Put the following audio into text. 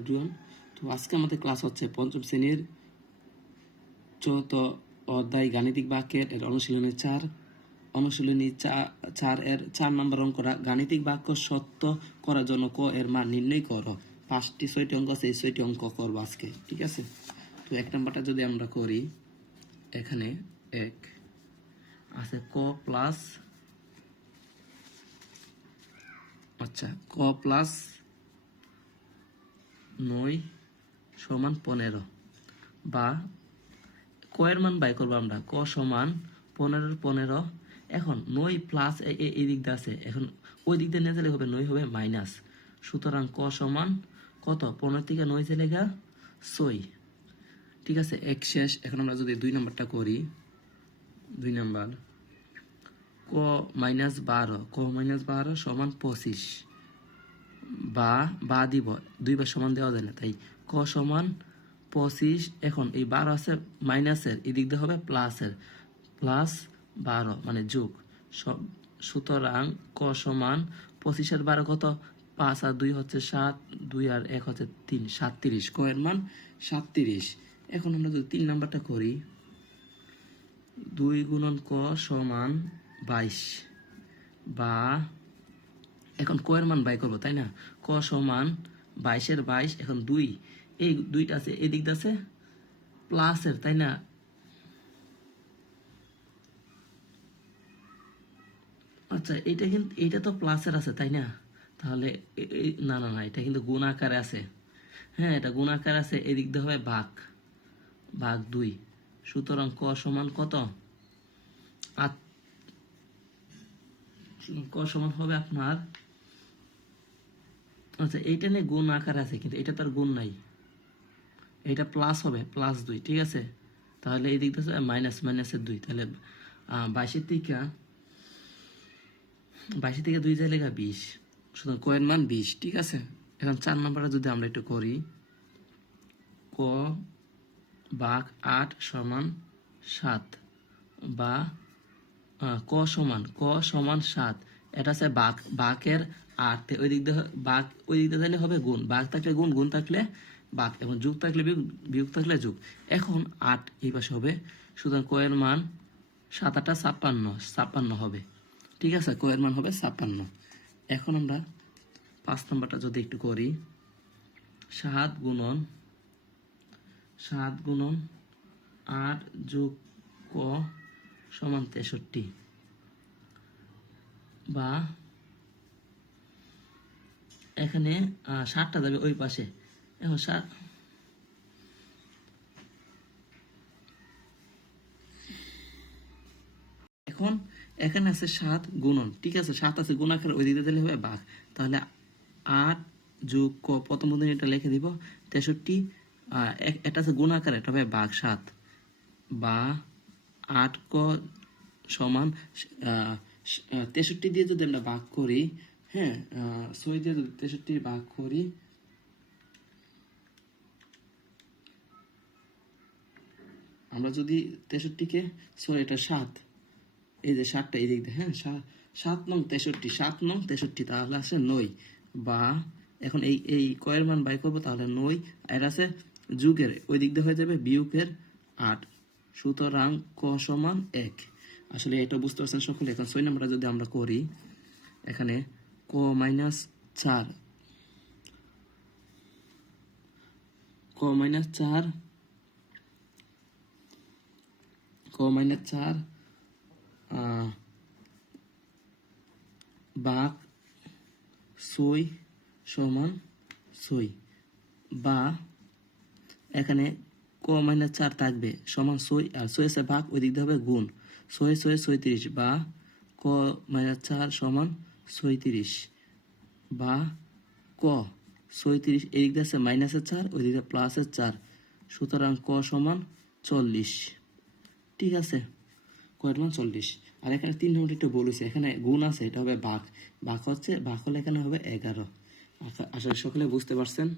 Everyone তো আজকে আমাদের ক্লাস হচ্ছে পঞ্চম শ্রেণির চৌথ অধ্যায় গাণিতিক বাক্যের এর অনুশীলনী চার। অনুশীলনী চার এর চার নম্বর অঙ্কটা গাণিতিক বাক্য সত্য করার জন্য ক এর মান নির্ণয় করো। পাঁচটি ছয়টি অঙ্ক আছে ছয়টি অঙ্ক করব আজকে, ঠিক আছে? তো এক নম্বরটা যদি আমরা করি, এখানে এক আছে, ক প্লাস আচ্ছা ক প্লাস নয় সমান পনেরো বা কয়ের মান বাই করব আমরা। ক সমান পনেরোর পনেরো। এখন নয় প্লাস এই দিক দিয়ে আছে। এখন ওই দিক দিয়ে নিয়ে হবে নয় হবে মাইনাস সুতরাং ক সমান কত? পনেরো থেকে নয় চলে গা ছয়। ঠিক আছে? এক শেষ। এখন আমরা যদি দুই নম্বরটা করি, দুই নম্বর। ক মাইনাস বারো। ক মাইনাস বারো সমান পঁচিশ। বা বা দিব। দুইবার সমান দেওয়া যায় না। তাই ক সমান পঁচিশ, এখন এই বারো আছে, মাইনাসের এদিক দিয়ে হবে প্লাসের। প্লাস বারো মানে যোগ। সব, সুতরাং ক সমান পঁচিশের বারো কত? পাঁচ আর দুই হচ্ছে সাত, দুই আর এক হচ্ছে তিন, সাতত্রিশ। ক এর মান? সাতত্রিশ। এখন আমরা যদি তিন নাম্বারটা করি, দুই গুণন ক সমান বাইশ বা এখন ক এর মান বাই করব, তাই না? ক সমান বাইশের বাইশ, এখন দুই। এই দুইটা আছে, এই দিকটা আছে প্লাসের, তাই না? আচ্ছা এটা কিন্তু এটা তো প্লাসের আছে, তাই না? তাহলে না না না, এটা কিন্তু গুণ আকারে আছে। হ্যাঁ এটা গুণ আকারে আছে এদিক দিয়ে হবে ভাগ। ভাগ দুই। সুতরাং ক সমান কত? ক সমান হবে আপনার আচ্ছা এইটা নিয়ে গুণ আকার আছে, কিন্তু এটা তার গুণ নাই। এটা প্লাস হবে প্লাস দুই, ঠিক আছে? তাহলে এই দিক থেকে মাইনাস মাইনাসের দুই। তাহলে বাইশের থেকে বাইশের থেকে দুই যায় লেখা বিশ। সুতরাং কয়ের মান বিশ, ঠিক আছে? এখন চার নম্বরটা যদি আমরা একটু করি, ক বাঘ আট সমান সাত বা ক সমান ক সমান সাত। এটা আছে বাঘ বাঘের তে ওই দিক দিয়ে বাঘ ওই দিক দিয়ে দিলে হবে গুণ। বাঘ থাকলে গুণ গুণ থাকলে বাঘ এবং যুগ থাকলে বিয়োগ থাকলে যুগ। এখন আট, এই পাশে হবে। সুতরাং কয়ের মান সাত আটটা ছাপ্পান্ন ছাপ্পান্ন হবে। ঠিক আছে? কয়ের মান হবে ছাপ্পান্ন। এখন আমরা পাঁচ নম্বরটা যদি একটু করি, সাত গুণন সাত গুণন আট যোগ ক সমান তেষট্টি। বা এখানে ষাটটা যাবে ওই পাশে। এখন ষাট এখন এখানে আছে সাত গুণন। ঠিক আছে, সাত আছে গুণাকার ওই দিকে দিলে হবে বাঘ। তাহলে আট যোগ ক, প্রথম পদ্ধতি এটা লিখে দিব, তেষট্টি। এটা আছে গুণাকার এটা হবে বাঘ, সাত। বা আট ক সমান তেষট্টি দিয়ে যদি আমরা ভাগ করি হ্যাঁ ছয় দিয়ে তেষট্টি ভাগ করি। আমরা যদি তেষট্টিকে এটা সাত। এই যে সাতটা এই দিক দিয়ে হ্যাঁ সাত নং তেষট্টি, সাত নং তেষট্টি, তাহলে আছে নয় বা এখন এই এই কয়ের মান বাই করব, তাহলে নয়, আর আছে যুগের ওই দিক দিয়ে হয়ে যাবে বিয়োগের আট। সুতরাং ক সমান এক। আসলে এটা বুঝতে পারছেন সকলে, এখন ছয় নম্বরটা যদি আমরা করি, এখানে ক মাইনাস চার ক মাইনাস চার ক মাইনাস চার বাঘ সই সমান সই বা এখানে ক মাইনাস চার থাকবে, সমান সই আর সই আছে ভাগ ওই দিক হবে গুণ। ছয় ছয় ছয়ত্রিশ বা ক মাইনাস চার সমান ছয়ত্রিশ বা ক, ছয়ত্রিশ এই দিক আছে মাইনাসের চার ওই দিকে প্লাসের চার। সুতরাং ক সমান চল্লিশ। ঠিক আছে? কয়ের মান চল্লিশ। আর এখানে তিন নম্বর একটু বলেছে এখানে গুণ আছে, এটা হবে বাঘ। বাঘ হচ্ছে, বাঘ হলে এখানে হবে এগারো। আশা সকলে বুঝতে পারছেন?